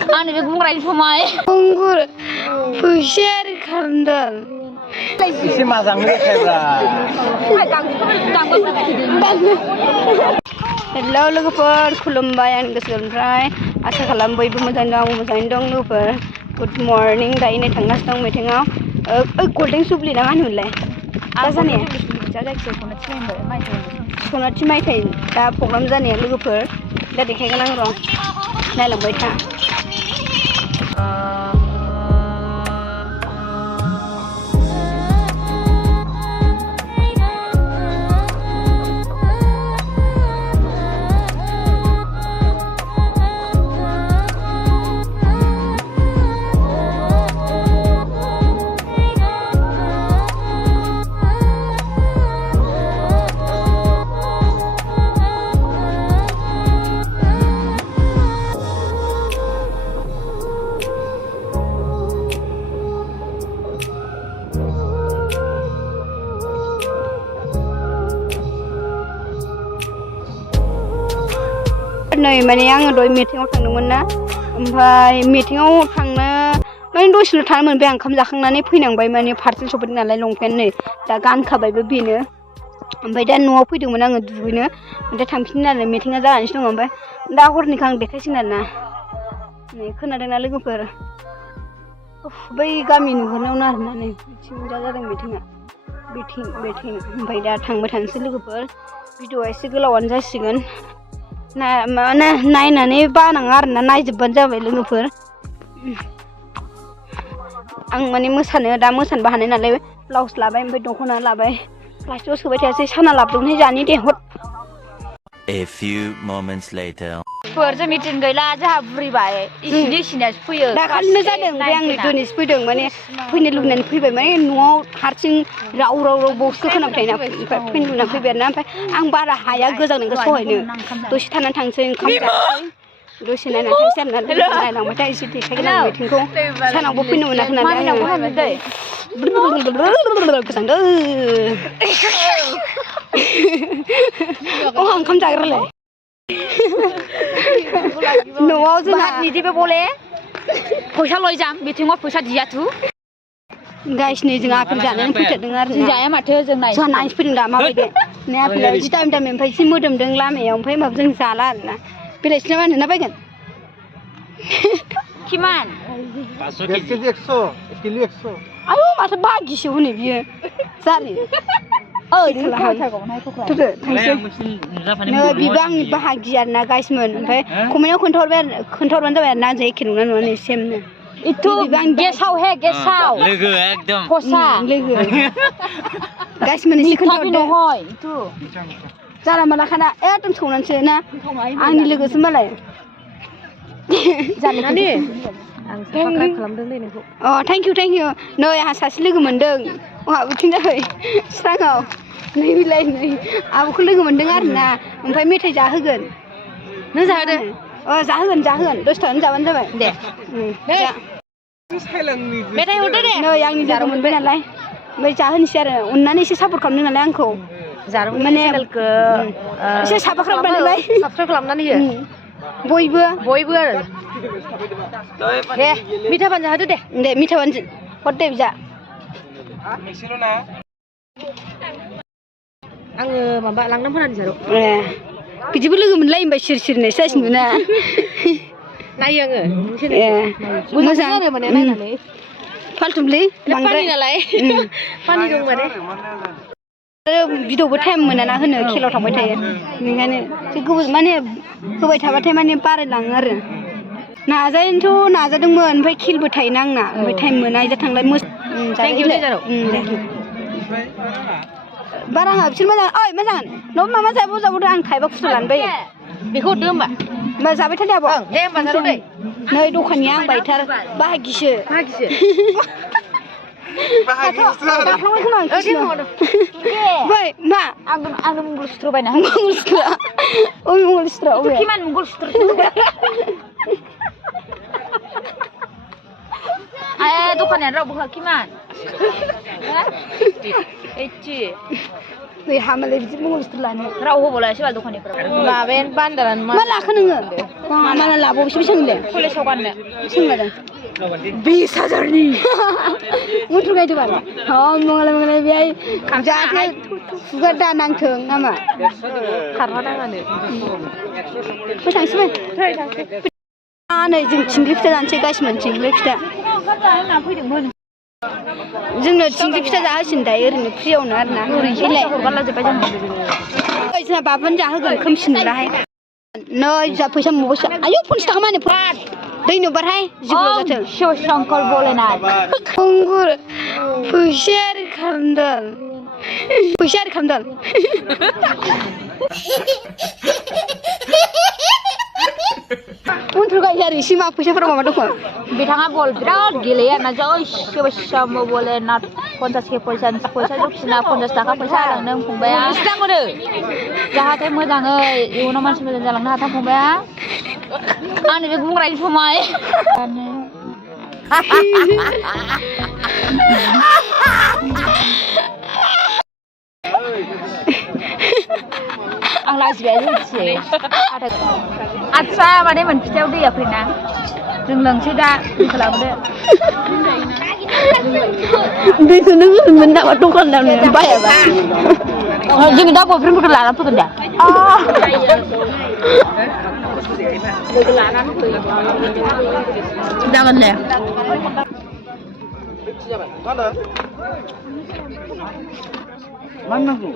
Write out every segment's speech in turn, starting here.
आंनि बे बुंग्रानि समाय अंगुर फैसाया खारदों एसे मोजां मेथाइब्रा हेलौ लोगोफोर खुलुमबाय आंनि गोसोनिफ्राय आसा खालाम बयबो मोजाङै दं मोजाङैनो दं लोगोफोर गुड मर्निं दायो नै थांगासिनो दं मिटिंआव गल्डेन जुबलि ना मा होनोमोनलाय दा जानाया सनाथि मायथाइ दा प्रग्राम जानाया लोगोफोर दा देखायगोन आं र' नायलांबाय था नै माने आङो दहाय मिटिंआव थांदोंमोन ना ओमफ्राय मिटिंआव थांनो माने दसेल' थानो मोनबाय आं ओंखाम जाखांनानै फैनांबाय माने पार्सेल सफैदों नालाय लंपेन्ट नै दा गानखाबायबो बेनो ओमफ्राय दा न'आव फैदोंमोन आङो दुगैनो ओमफ्राय थांफिनो नालाय मिटिंआ जानानैसो दङ ओमफ्राय दा हरनिखौ आं देखायसिगोन आरोना नै खोनादोंना लोगोफोर बै गामि नुहुरनायावनो आरोना नै बिथिं दा जादों मिटिंआ बिथिं ओमफ्राय दा थांबाय थानोसै लोगोफोर भिडिअआ एसे गोलावानो जासिगोन माने नायनानै बानाङा आरोना नायजोबबानो जाबाय लोगोफोर आं माने दा मोसानोबो हानाय नालाय ब्लाउस लाबाय ओमफ्राय दख'ना लाबाय प्लास्टिकआव सोबाय थायासै साना लाबोदोंमोन जानि दे हद A few moments later. जों मिटिं गैला जोंहा बुरिबाय इसिनिसो फैयो दाखालिनो जादों ओमफ्राय आं दिनैसो फैदों माने फैनो लुबैनानै फैबाय माने न'आव हारसिं राव बक्सखौ खोनाबाय थायोना ओमफ्राय फैनो लुबैनानै फैबाय आरोना ओमफ्राय आं बारा हाया गोजांनायखौ सहायनो दसे थानानै थांसै ओंखाम जानोसै दसे नायनानै थांसै आरोना नायलांबाय था एसे देखायगोन आं मिटिंखौ सानावबो फैनो मोनाखै नालाय आङो गोजांदों ओंखाम जाग्रालाय न'आव जोंहा निदिबे बोले फैसा लय जाम मिटिंआव फैसा दिया तु गाइसनि जों आपेल जानानै फैथारदों आरो जाया माथो जों जोंहा नायनो फैदों दा माबायदि नै आपेला जि दामि ओमफ्राय एसे मोदोमदों लामायाव ओमफ्राय होमबाबो जों जाला आरोना बेलायसिना मा होनो ना बायगोन किमान 500 केजि 100 किलो 100 आयौ माथो बागिसो हनै बियो जानो थांसै नै बिबो आंनि बाहागि आरोना गाइसमोन ओमफ्राय कमेन्टआव खोन्थाहरबानो जाबाय आरोना जों एखे नंना नङा नै सेमनो इथु गेसाव हे गेसाव लोगो एकदम खसा लोगो गाइसमोन एसे खोन्थाहरदो इथु जाला मालाखाना एकदम सौनानैसो ना आंनि लोगोसो मालाय जानानै आं साबसक्राइब खालामदों दे नोंखौ थेंक इउ नै आंहा सासे लोगो मोनदों आंहा बिथिं जाबाय स्राङाव नै बिलाइ नै आब'खौ लोगो मोनदों आरोना ओमफ्राय मेथाइ जाहोगोन नों जाहोदो जाहोगोन दसे थानानै जाबानो जाबाय दे मेथाइ हरदो दे नै आंनि लोगो मोनबाय नालाय ओमफ्राय जाहोनोसै आरो अननानै एसे सापर्ट खालामदों नालाय आंखौ माने एसे साबस्क्राइब खालामनानै हो बयबो आरो दे मिथा बान जाहोदो दे मिथा बान हर दे बिजा आङो माबा लांनानै फोनानै जारो बिदिबो लोगो मोनलाय होनबा सिरि जासिनो ना नायो आङो मोजां आरो माने नायनानै फालथुमलै पानि नालाय पानि दं माने भिडिअबो टाइम मोनाना होनो खेलाव थांबाय थायो ओंखायनो माने होबाय थाबाथाय माने बारायलाङो आरो नाजादोंमोन ओमफ्राय खेलबो थायोना आंना ओमफ्राय टाइम मोना इजा थांलाय बारा आंहा बिसोर मोजां मोजां न' मामा जाबावदो आं थाइबा खुस्रा लानो बायो बेखौ हरदो होमबा जाबाय थादो आब' दे होमबा जारो दे नै दखाननिया आं बायथार बाहागिसो जाखांबाय खोमा मा आंनो मंगल सुत्र बायना मंगल सुत्र किमान मंगल सुत्र दखानियानो रावबो होआ किमान 80 बै हामालाय बिदि मंगल सुत्र लानो राव होबावलायसै बाल दखानिफ्राव माबायानो बान्दारानो मा लाखो नोङो माला लाबाव बेसे नोंलाय कलेजाव गाननो सोंलादों 20,000नि मुथुर गायदो बाल मंगलाय बेहाय जाहाथे खुगा दा नांथों नामा खारना दाङानो फै थांसै नै जों थिंख्लि फिथा जानोसै गासिमोन थिंख्लि फिथा जोंनो थिंख्लि फिथा जाहोसिन दायो ओरैनो फ्रियावनो आरोना ओरैनोलाय हरगारलाजोब्बाय जों जोंहा बाबानो जाहोगोन खोमसिन नुलाहाय नै जा फैसा मोनबावसो आयौ 50 थाखा माने दै नुबारहाय जिबो जाथों शिव शंकर भोलेनाथ अंगुर फैसा खालामदों उनथुर गाय आरो इसे मा फैसाफोरा माबा दङ बिथाङा बल बिराद गेलेयो आरोना जय शिव शंकर भोलेनाथ 50 फैसा जखिना 50 थाखा फैसा होलांदों फंबाया सिगांनो जाहाथे मोजाङै इयुनाव मानसि मोजां जालांनो हाथों फंबाया आंनि बे बुंग्रानि समाय आं लाजिबाय मिथियो आदसा माने मोनफिथायाव दैया फैना जों लोंसै दा दैखौ लाबोदो दैखौ नों होनोमोन नामा दखानदारनो बायाबा जोङो दा बयफ्रेन्डफोरखौ लानानै फैगोन दा लोगो लानानै फै जागोन दे मा नांगौ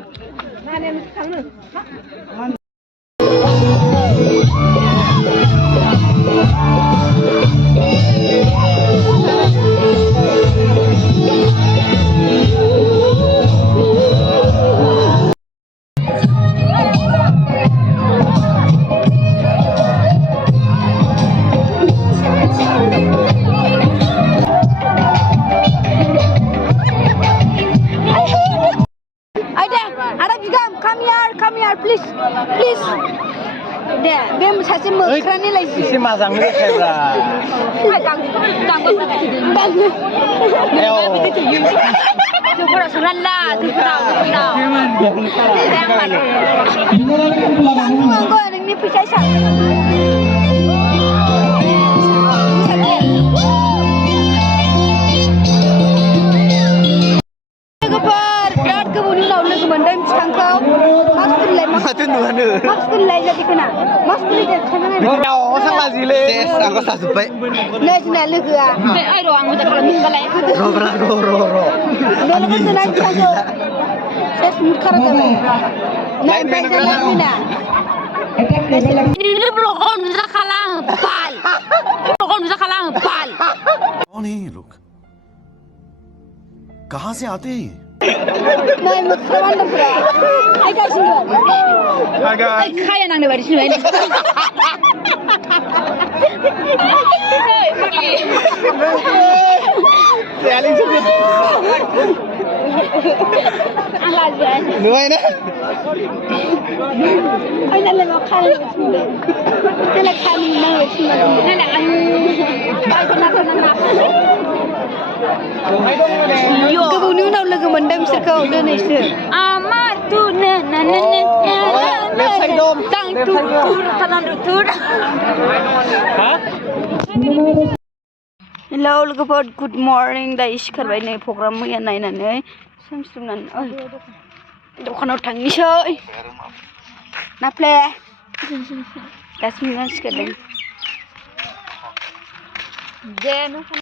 please दे बे सासे मोख्रानि लायसि एसे मोजां देखायब्रा जोंफोरा सोंनानैला नोंनि फैसा हिसाब बिराद गोबावनि उनाव लोगो मोनदों बिथांखौ माथो नुवानो मास्कुलिलाय जादिखोना मास्कुलिलाय गाव सांलाजिले आंखौ साजुब्बाय नै जोंना लोगोआ ओइ र' आं मोजां खालामनो होनबालाय लोगो जोंना बिथांखौ सेस मुखारा जाबाय नै ओमफ्राय जोंना फैना ब्लगाव नुजाखाला आङो बाल कौन है ये लोग कहाँ से आते हैं ये नै मोख्रा बान्दाफोरा आइगासिनो खाया नांनो बायदिसो नुबाय आं लाजिबाय नुबायना नालाय मा खालामनो नालाय खालामनो नांबायसिनो नालाय आं गोबावनि उनाव लोगो मोनदों बिसोरखौ दिनैसो हेलौ लोगोफोर गुड मर्निं दायो सिखारबाय नै प्रग्राम मैया नायनानै सोमस्रोमनानै दखानाव थांनोसै नाफ्ले गासिबो सिखारदों